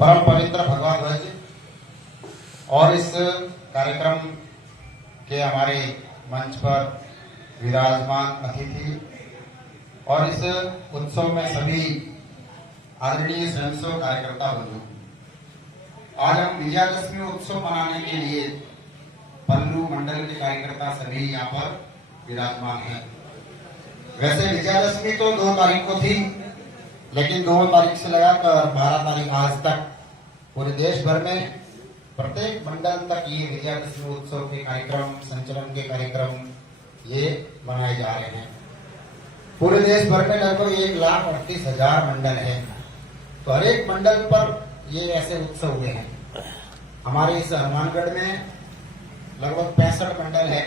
परम पवित्र भगवा ध्वज और इस कार्यक्रम के हमारे मंच पर विराजमान अतिथि और इस उत्सव में सभी आदरणीय स्वयंसेवक कार्यकर्ता बंधु, आज हम विजयादशमी उत्सव मनाने के लिए पल्लू मंडल के कार्यकर्ता सभी यहाँ पर विराजमान हैं। वैसे विजयादशमी तो 2 तारीख को थी, लेकिन 2 तारीख से लगाकर 12 तारीख आज तक पूरे देश भर में प्रत्येक मंडल तक ये विजयादशमी उत्सव के कार्यक्रम, संचलन के कार्यक्रम ये मनाए जा रहे हैं। पूरे देश भर में लगभग 1,38,000 मंडल है, तो हर एक मंडल पर ये ऐसे उत्सव हुए हैं। हमारे इस हनुमानगढ़ में लगभग 65 मंडल है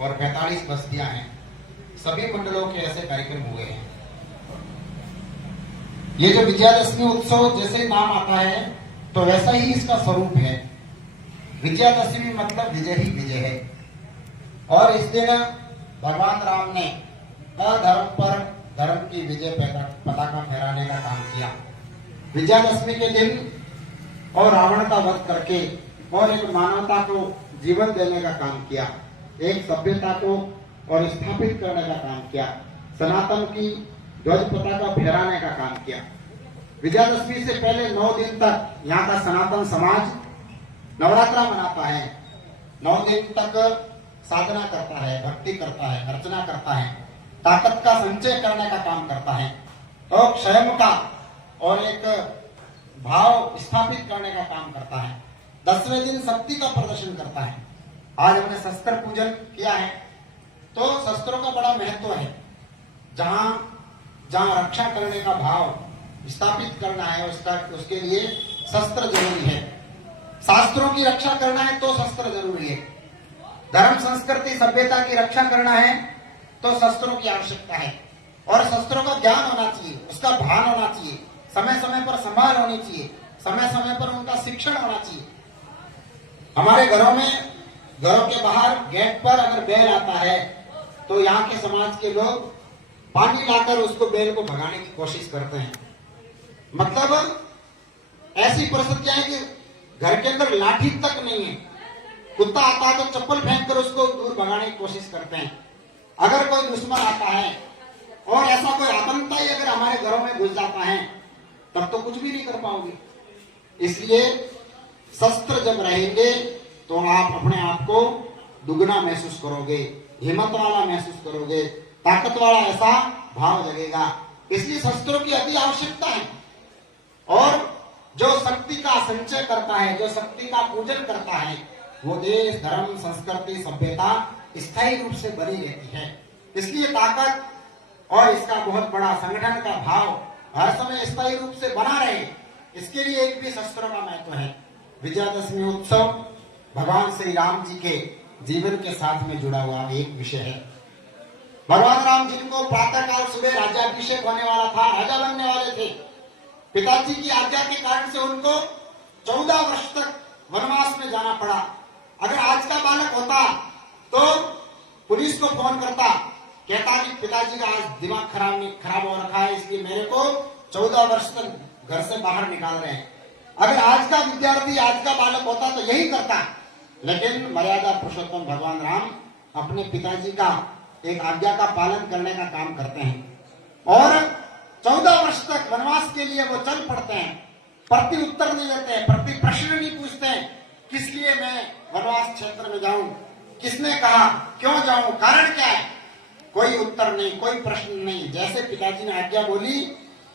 और 45 बस्तियां हैं। सभी मंडलों के ऐसे कार्यक्रम हुए हैं। ये जो विजयादशमी उत्सव जैसे नाम आता है तो वैसा ही इसका स्वरूप है। विजयादशमी मतलब विजय ही विजय है। और इस दिन भगवान राम ने अधर्म पर धर्म की विजय पताका फहराने का काम किया। विजयादशमी के दिन और रावण का वध करके और एक मानवता को जीवन देने का काम किया, एक सभ्यता को और स्थापित करने का काम किया, सनातन की ध्वज पताका फहराने का काम किया। विजयादशमी से पहले 9 दिन तक यहाँ का सनातन समाज नवरात्रा मनाता है। 9 दिन तक साधना करता है, भक्ति करता है, अर्चना करता है, ताकत का संचय करने का काम करता है और क्षय का और एक भाव स्थापित करने का काम करता है। 10वें दिन शक्ति का प्रदर्शन करता है। आज हमने शस्त्र पूजन किया है, तो शस्त्रों का बड़ा महत्व है। जहां रक्षा करने का भाव स्थापित करना है उसके लिए शस्त्र जरूरी है। शास्त्रों की रक्षा करना है तो शस्त्र जरूरी है। धर्म संस्कृति सभ्यता की रक्षा करना है तो शस्त्रों की आवश्यकता है। और शस्त्रों का ज्ञान होना चाहिए, उसका भान होना चाहिए, समय समय पर संभाल होनी चाहिए, समय समय पर उनका शिक्षण होना चाहिए। हमारे घरों के बाहर गेट पर अगर बैल आता है तो यहाँ के समाज के लोग पानी लाकर उसको बैल को भगाने की कोशिश करते हैं। मतलब ऐसी परिस्थितियां हैं कि घर के अंदर लाठी तक नहीं है। कुत्ता आता है तो चप्पल फेंक कर उसको दूर भगाने की कोशिश करते हैं। अगर कोई दुश्मन आता है और ऐसा कोई आतंकवादी अगर हमारे घरों में घुस जाता है तब तो कुछ भी नहीं कर पाओगे। इसलिए शस्त्र जब रहेंगे तो आप अपने आप को दुगना महसूस करोगे, हिम्मत वाला महसूस करोगे, ताकत वाला ऐसा भाव लगेगा। इसलिए शस्त्रों की अति आवश्यकता है। और जो शक्ति का संचय करता है, जो शक्ति का पूजन करता है, वो देश, धर्म, संस्कृति, सभ्यता स्थायी रूप से बनी रहती है। इसलिए ताकत और इसका बहुत बड़ा संगठन का भाव हर समय स्थायी रूप से बना रहे, इसके लिए एक भी शस्त्रों का महत्व है। विजयादशमी उत्सव भगवान श्री राम जी के जीवन के साथ में जुड़ा हुआ एक विषय है। भगवान राम जिनको प्रातःकाल सुबह राज्याभिषेक होने वाला था, राजा बनने वाले थे, पिताजी की आज्ञा के कारण से उनको 14 वर्ष तक वनवास में जाना पड़ा। अगर आज का बालक होता तो पुलिस को फोन करता, कहता कि पिताजी का आज दिमाग खराब हो रखा है, इसलिए मेरे को 14 वर्ष तक घर से बाहर निकाल रहे हैं। अगर आज का विद्यार्थी, आज का बालक होता तो यही करता। लेकिन मर्यादा पुरुषोत्तम भगवान राम अपने पिताजी का एक आज्ञा का पालन करने का काम करते हैं और 14 वर्ष तक वनवास के लिए वो चल पड़ते हैं। प्रति उत्तर नहीं देते हैं, प्रति प्रश्न नहीं पूछते हैं, किस लिए मैं वनवास क्षेत्र में जाऊं, किसने कहा, क्यों जाऊं, कारण क्या है, कोई उत्तर नहीं, कोई प्रश्न नहीं। जैसे पिताजी ने आज्ञा बोली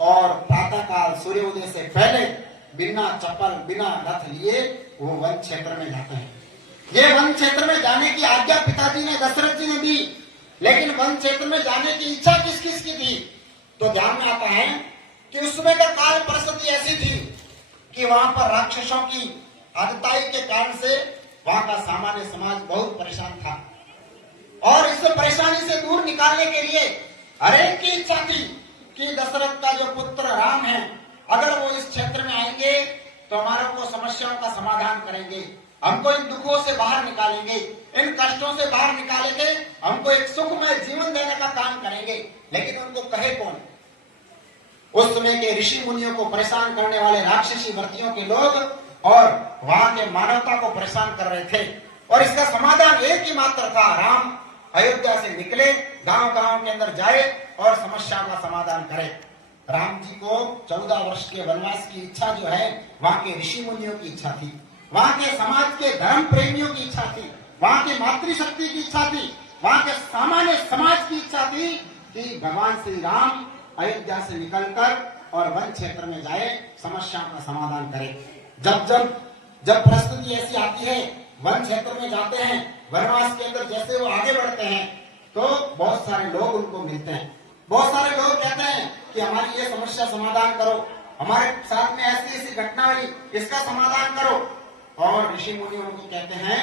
और प्रातःकाल सूर्योदय से पहले बिना चप्पल, बिना रथ लिए वो वन क्षेत्र में जाते हैं। ये वन क्षेत्र में जाने की आज्ञा पिताजी ने, दशरथ जी ने दी, लेकिन वन क्षेत्र में जाने की इच्छा किस किस की थी? तो ध्यान में आता है कि उस समय का काल परिस्थिति ऐसी थी कि वहां पर राक्षसों की आगताई के कारण से वहां का सामान्य समाज बहुत परेशान था और इस परेशानी से दूर निकालने के लिए हर एक की इच्छा थी कि दशरथ का जो पुत्र राम है, अगर वो इस क्षेत्र में आएंगे तो हमारे को समस्याओं का समाधान करेंगे, हमको इन दुखों से बाहर निकालेंगे, इन कष्टों से बाहर निकालेंगे, हमको एक सुखमय जीवन देने का काम करेंगे। लेकिन उनको कहे कौन? उस समय के ऋषि मुनियों को परेशान करने वाले राक्षसी वर्तियों के लोग और वहां के मानवता को परेशान कर रहे थे। और इसका समाधान एक ही मात्र था, राम अयोध्या से निकले, गांव गांव के अंदर जाए और समस्या का समाधान करे। राम जी को 14 वर्ष के वनवास की इच्छा जो है वहां के ऋषि मुनियों की इच्छा थी, वहां के समाज के धर्म प्रेमियों की इच्छा थी, वहां की मातृशक्ति की इच्छा थी, वहां के सामान्य समाज की इच्छा थी कि भगवान श्री राम अयोध्या से निकलकर और वन क्षेत्र में जाए, समस्याओं का समाधान करे। जब परिस्थिति ऐसी आती है, वन क्षेत्र में जाते हैं, वनवास के अंदर जैसे वो आगे बढ़ते हैं तो बहुत सारे लोग उनको मिलते हैं, बहुत सारे लोग कहते हैं कि हमारी ये समस्या समाधान करो, हमारे साथ में ऐसी ऐसी घटना हुई, इसका समाधान करो। और ऋषि मुनि उनको कहते हैं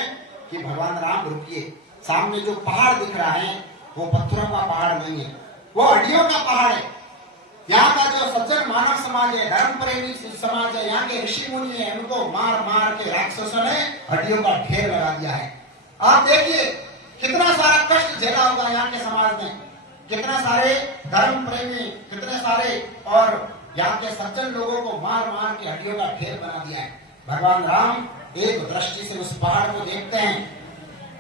कि भगवान राम रुकिए, सामने जो पहाड़ दिख रहा है वो पत्थरों का पहाड़ नहीं है, वो हड्डियों का पहाड़ है। यहाँ का जो सज्जन मानव समाज है, धर्म प्रेमी समाज है, यहाँ के ऋषि मुनि है, उनको मार मार के राक्षसों ने हड्डियों का ढेर लगा दिया है। आप देखिए कितना सारा कष्ट झेला होगा यहाँ के समाज ने, कितना सारे धर्म प्रेमी, कितने सारे और यहाँ के सज्जन लोगों को मार मार के हड्डियों का ढेर बना दिया है। भगवान राम एक दृष्टि से उस पहाड़ को देखते हैं,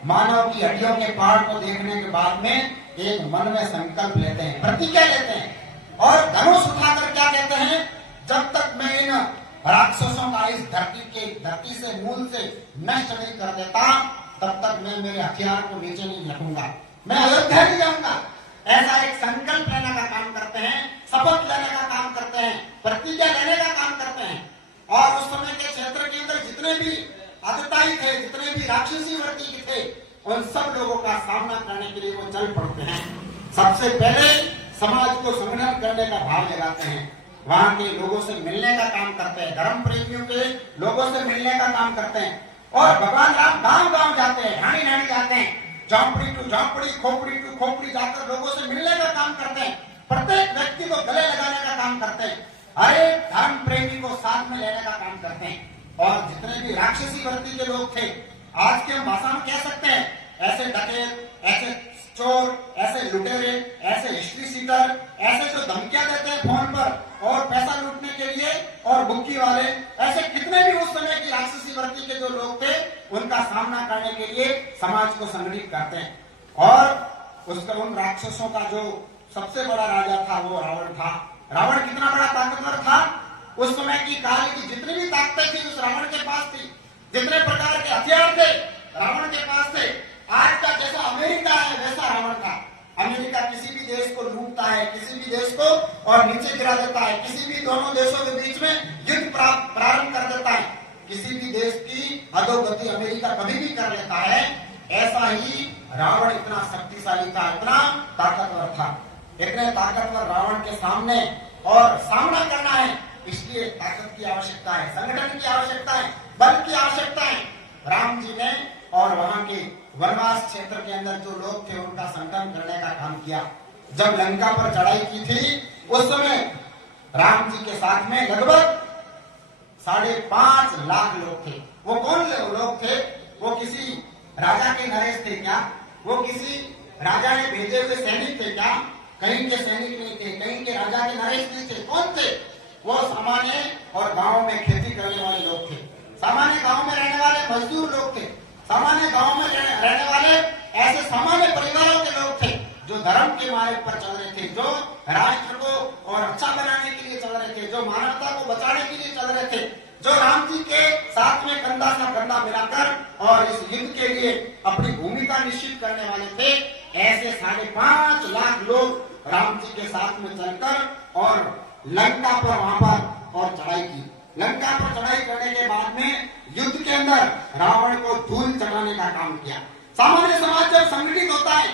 मानव की हड्डियों के पहाड़ को देखने के बाद में एक मन में संकल्प लेते हैं, प्रतिज्ञा लेते हैं और धनुष उठाकर क्या कहते हैं, जब तक मैं इन राक्षसों का इस धरती से मूल से नष्ट नहीं कर देता, तब तक मैं मेरे हथियार को नीचे नहीं रखूंगा, मैं अयोध्या नहीं जाऊंगा। ऐसा एक संकल्प लेने का काम करते हैं, शपथ लेने का काम करते हैं, प्रतिज्ञा लेने का काम करते हैं। और उस समय के क्षेत्र के अंदर जितने भी आदिताई थे, जितने भी राक्षसी वर्ती थे, उन सब लोगों का सामना करने के लिए वो चल पड़ते हैं। सबसे पहले समाज को संगठन करने का भाव लगाते हैं, वहां के लोगों से मिलने का काम करते हैं, धर्म प्रेमियों के लोगों से मिलने का काम करते हैं। और भगवान राम गांव गांव जाते हैं, ढाणी ढाणी जाते हैं, झोंपड़ी टू झोंपड़ी, खोपड़ी टू खोपड़ी जाकर लोगों से मिलने का काम करते हैं, प्रत्येक व्यक्ति को गले लगाने का काम करते हैं, हर एक धर्म प्रेमी को साथ में लेने का काम करते हैं। और जितने भी राक्षसी वर्ती के लोग थे, आज के हम भाषा में कह सकते हैं, ऐसे डकैत, ऐसे चोर, ऐसे लुटेरे, ऐसे हिस्ट्री सीटर, ऐसे जो धमकियां देते हैं फोन पर और पैसा लूटने के लिए, और बुक्की वाले, ऐसे कितने भी उस समय की राक्षसी वर्ती के जो लोग थे, उनका सामना करने के लिए समाज को संगठित करते हैं। और उसका उन राक्षसों का जो सबसे बड़ा राजा था वो रावण था। रावण कितना बड़ा ताकतवर था, उस समय की काल की जितनी भी ताकतें थी उस रावण के पास थी, जितने प्रकार के हथियार थे रावण के पास थे। आज का जैसा अमेरिका है वैसा रावण था। अमेरिका किसी भी देश को लूटता है, किसी भी देश को और नीचे गिरा देता है, किसी भी दोनों देशों के बीच में युद्ध प्रारंभ कर देता है, किसी भी देश की अधोगति अमेरिका कभी भी कर लेता है। ऐसा ही रावण इतना शक्तिशाली था, इतना ताकतवर था। इतने ताकतवर रावण के सामने और सामना करना है, इसलिए ताकत की आवश्यकता है, संगठन की आवश्यकता है, बल की आवश्यकता है। राम जी ने और वहां के वनवास क्षेत्र के अंदर जो लोग थे उनका संगठन करने का काम किया। जब लंका पर चढ़ाई की थी उस समय राम जी के साथ में लगभग 5.5 लाख लोग थे। वो कौन लोग थे? वो किसी राजा के नरेश थे क्या? वो किसी राजा ने भेजे हुए सैनिक थे क्या? कहीं के सैनिक नहीं थे, कहीं के राजा के नरेश नहीं थे। कौन थे? वो सामान्य और गांव में खेती करने वाले लोग थे, सामान्य गांव में रहने वाले मजदूर लोग थे, सामान्य गांव में रहने वाले ऐसे सामान्य परिवारों के लोग थे जो धर्म के मार्ग पर चल रहे थे, जो राष्ट्र को और अच्छा बनाने के लिए चल रहे थे, जो मानवता को बचाने के लिए चल रहे थे, जो राम जी के साथ में कंधा से कंधा मिलाकर और इस युद्ध के लिए अपनी भूमिका निश्चित करने वाले थे। ऐसे 5.5 लाख लोग राम जी के साथ में चलकर और लंका पर वहां पर और चढ़ाई की। लंका पर चढ़ाई करने के बाद में युद्ध के अंदर रावण को धूल चढ़ाने का काम किया। सामान्य समाज जब संगठित होता है,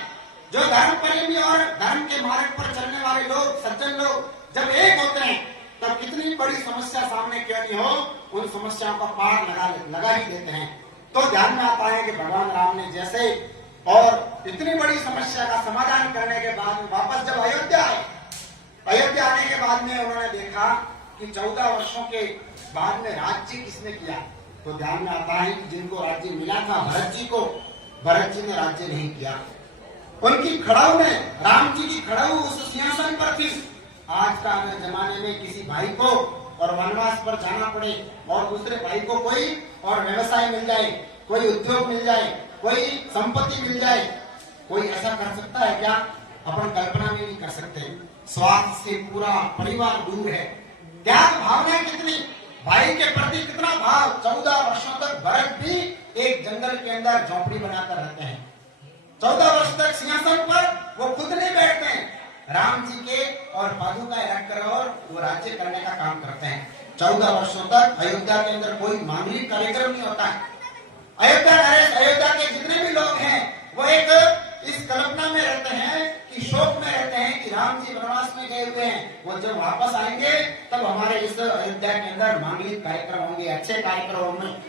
जो धर्म प्रेमी और धर्म के मार्ग पर चलने वाले लोग, सज्जन लोग जब एक होते हैं, तब कितनी बड़ी समस्या सामने क्यों नहीं हो, उन समस्याओं का पार लगा ही देते हैं। तो ध्यान में आता है कि भगवान राम ने जैसे और इतनी बड़ी समस्या का समाधान करने के बाद में वापस जब अयोध्या आए, अयोध्या आने के बाद में उन्होंने देखा कि 14 वर्षों के बाद में राज्य किसने किया, तो ध्यान में आता है कि जिनको राज्य मिला था भरत जी को, भरत जी ने राज्य नहीं किया। उनकी खड़ाऊ में, राम जी की खड़ाऊ उस सिंहासन पर थी, आज का जमाने में किसी भाई को और वनवास पर जाना पड़े और दूसरे भाई को कोई और व्यवसाय मिल जाए, कोई उद्योग मिल जाए, कोई संपत्ति मिल जाए, कोई ऐसा कर सकता है क्या? अपन कल्पना भी नहीं कर सकते। स्वार्थ से पूरा परिवार दूर है। त्याग भावना कितनी, भाई के प्रति कितना भाव। 14 वर्षों तक भरत भी एक जंगल के अंदर झोपड़ी बनाकर रहते हैं। 14 वर्ष तक सिंहासन पर वो खुद नहीं बैठते हैं, राम जी के और पादुकाएं रखकर और वो राज्य करने का काम करते हैं। 14 वर्षों तक अयोध्या के अंदर कोई मांगलिक कार्यक्रम नहीं होता है। अयोध्या के जितने भी लोग हैं वो एक इस कल्पना में रहते हैं कि शोक में रहते हैं कि राम जी वनवास में गए हुए हैं, वो जब वापस आएंगे तब हमारे इस अयोध्या के अंदर मांगलिक कार्यक्रम होंगे, अच्छे कार्यक्रम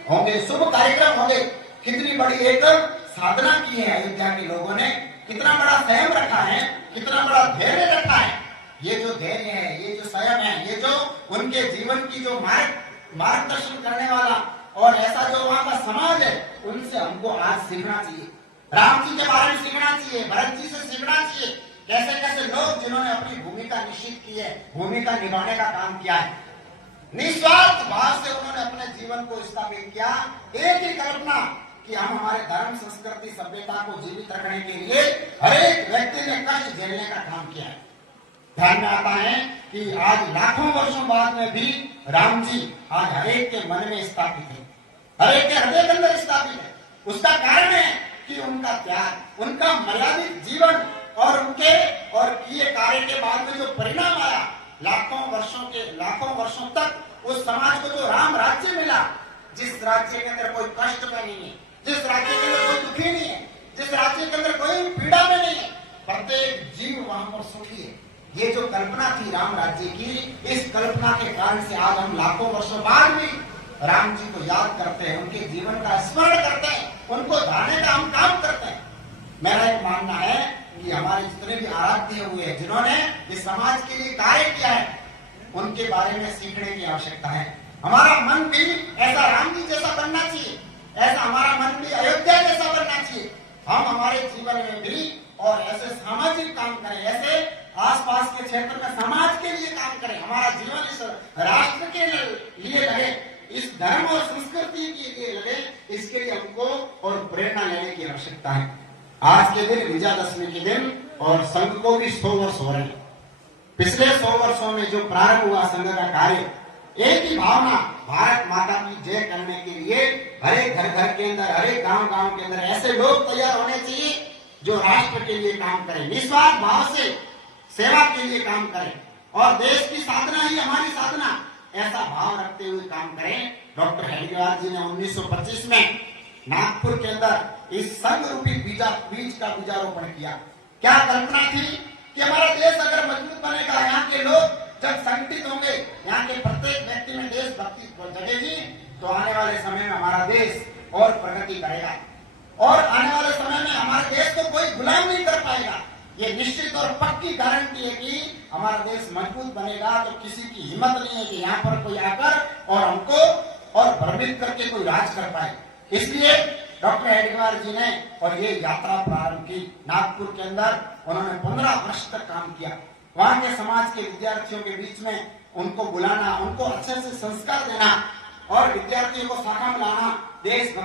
होंगे, शुभ कार्यक्रम होंगे। कितनी बड़ी एक साधना की है अयोध्या के लोगों ने, कितना बड़ा संयम रखा है, कितना बड़ा धैर्य रखा है। ये जो धैर्य है, ये जो संयम है, ये जो उनके जीवन की जो मार्गदर्शन करने वाला और ऐसा जो वहां का समाज है, उनसे हमको आज सीखना चाहिए। राम जी के बारे में सीखना चाहिए, भरत जी से सीखना चाहिए। कैसे कैसे लोग जिन्होंने अपनी भूमिका निश्चित की है, भूमिका निभाने का काम किया है, निस्वार्थ भाव से उन्होंने अपने जीवन को स्थापित किया। एक ही कल्पना कि हम हमारे धर्म, संस्कृति, सभ्यता को जीवित रखने के लिए हर एक व्यक्ति ने कष्ट झेलने का काम किया है। ध्यान में आता है कि आज लाखों वर्षों बाद में भी राम जी आज हरेक के मन में स्थापित है, हरेक के हृदय के अंदर स्थापित है। उसका कारण है कि उनका त्याग, उनका मर्यादित जीवन और उनके और किए कार्य के बाद में जो परिणाम आया, लाखों वर्षों तक उस समाज को जो राम राज्य मिला, जिस राज्य के अंदर कोई कष्ट में नहीं है, जिस राज्य के अंदर कोई दुखी नहीं है, जिस राज्य के अंदर कोई पीड़ा में नहीं है, प्रत्येक जीव वहां पर सुखी है। ये जो कल्पना थी राम राज्य की, इस कल्पना के कारण से आज हम लाखों वर्षों बाद भी राम जी को याद करते हैं, उनके जीवन का स्मरण करते हैं, उनको धारने का हम काम करते हैं। मेरा एक मानना है कि हमारे जितने भी आराध्य हुए हैं, जिन्होंने इस समाज के लिए कार्य किया है, उनके बारे में सीखने की आवश्यकता है। हमारा मन भी ऐसा राम जी जैसा बनना चाहिए, ऐसा हमारा मन भी अयोध्या जैसा बनना चाहिए। हम हमारे जीवन में भी और ऐसे सामाजिक काम करें, ऐसे आसपास के क्षेत्र में समाज के लिए काम करें, हमारा जीवन इस राष्ट्र के लिए लगे, इस धर्म और संस्कृति के लिए लगे। इसके लिए हमको और प्रेरणा लेने की आवश्यकता है। आज के दिन विजयादशमी के दिन और संघ को भी 100 वर्ष हो रहे हैं। पिछले 100 वर्षों में जो प्रारंभ हुआ संघ का कार्य, एक ही भावना, भारत माता की जय करने के लिए हर एक घर के अंदर, हर एक गांव के अंदर ऐसे लोग तैयार होने चाहिए जो राष्ट्र के लिए काम करें, निस्वार्थ भाव से सेवा के लिए काम करें और देश की साधना ही हमारी साधना, ऐसा भाव रखते हुए काम करें। डॉक्टर हेडगेवार जी ने 1925 में नागपुर के अंदर इस संघ रूपी बीज का बीजारोपण किया। क्या कल्पना थी कि हमारा देश अगर मजबूत बनेगा, यहाँ के लोग जब संगठित होंगे, यहाँ के प्रत्येक व्यक्ति में देशभक्ति जगेगी, तो आने वाले समय में हमारा देश और प्रगति करेगा और आने वाले समय में हमारे देश को कोई गुलाम नहीं कर पाएगा। ये निश्चित और पक्की गारंटी है कि हमारा देश मजबूत बनेगा तो किसी की हिम्मत नहीं है कि यहाँ पर कोई आकर और हमको और भ्रमित करके कोई राज कर पाए। इसलिए डॉक्टर हेडगेवार जी ने और ये यात्रा प्रारंभ की नागपुर के अंदर। उन्होंने 15 वर्ष तक काम किया। वहां के समाज के विद्यार्थियों के बीच में उनको बुलाना, उनको अच्छे से संस्कार देना और विद्यार्थियों को शाखा में लाना, देश